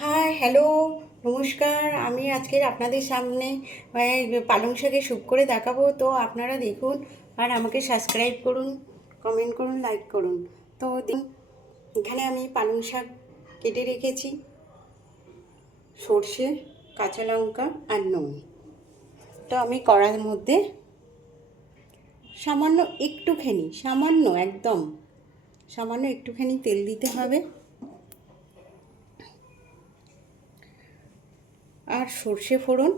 High, hello, নমস্কার। আমি আজকের আপনাদের সামনে পালং শাকের স্যুপ করে দেখাবো। তো আপনারা দেখুন আর আমাকে সাবস্ক্রাইব করুন, কমেন্ট করুন, লাইক করুন। তো এখানে আমি পালং শাক কেটে রেখেছি, সর্ষে, কাঁচা লঙ্কা আর নুন। তো আমি কড়াইয়ের মধ্যে সামান্য একটুখানি তেল দিতে হবে, আর সর্ষে ফোড়ন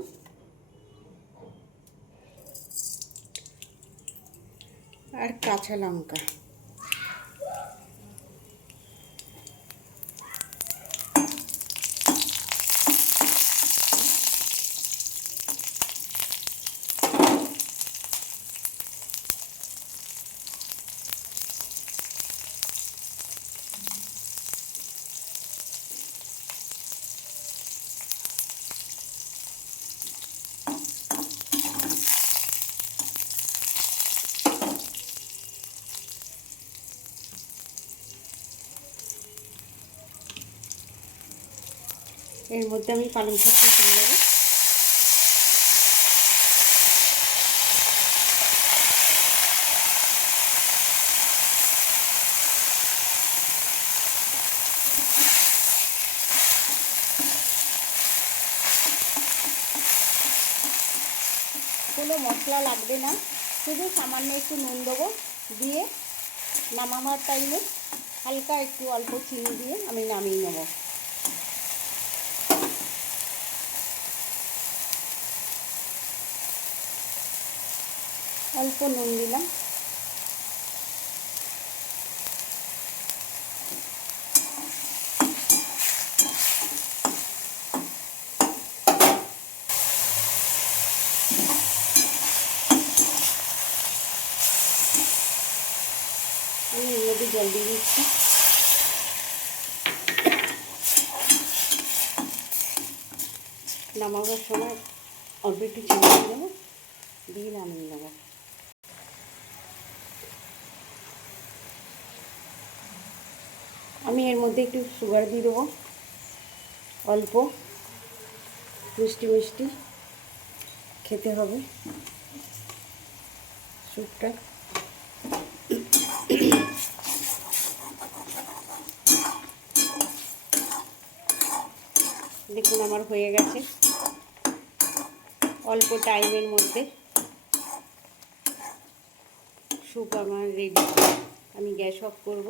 আর কাঁচা লঙ্কা। এর মধ্যে আমি পালং শাকটা দিয়ে দেবো। কোনো মশলা লাগবে না, শুধু সামান্য একটু নুন দেবো, দিয়ে নামাবার টাইমে হালকা একটু অল্প চিনি দিয়ে আমি নামিয়ে নেব। অল্প নুন দিলাম। আমি এর মধ্যে জল দিয়ে দিচ্ছি। নামাবার সময় অল্প একটু চিনি দিয়ে দেবো, দিয়ে নামিয়ে নেব। আমি এর মধ্যে একটু সুগার দিয়ে দেবো, অল্প মিষ্টি মিষ্টি খেতে হবে স্যুপটা। দেখুন আমার হয়ে গেছে অল্প টাইমের মধ্যে স্যুপ আমার রেডি। আমি গ্যাস অফ করব।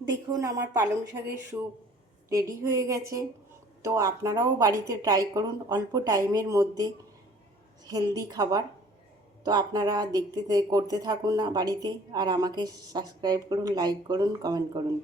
দেখুন আমার পালং শাকের স্যুপ রেডি হয়ে গেছে। তো আপনারাও বাড়িতে ট্রাই করুন, অল্প টাইমের মধ্যে হেলদি খাবার। তো আপনারা করতে থাকুন না বাড়িতে, আর আমাকে সাবস্ক্রাইব করুন, লাইক করুন, কমেন্ট করুন।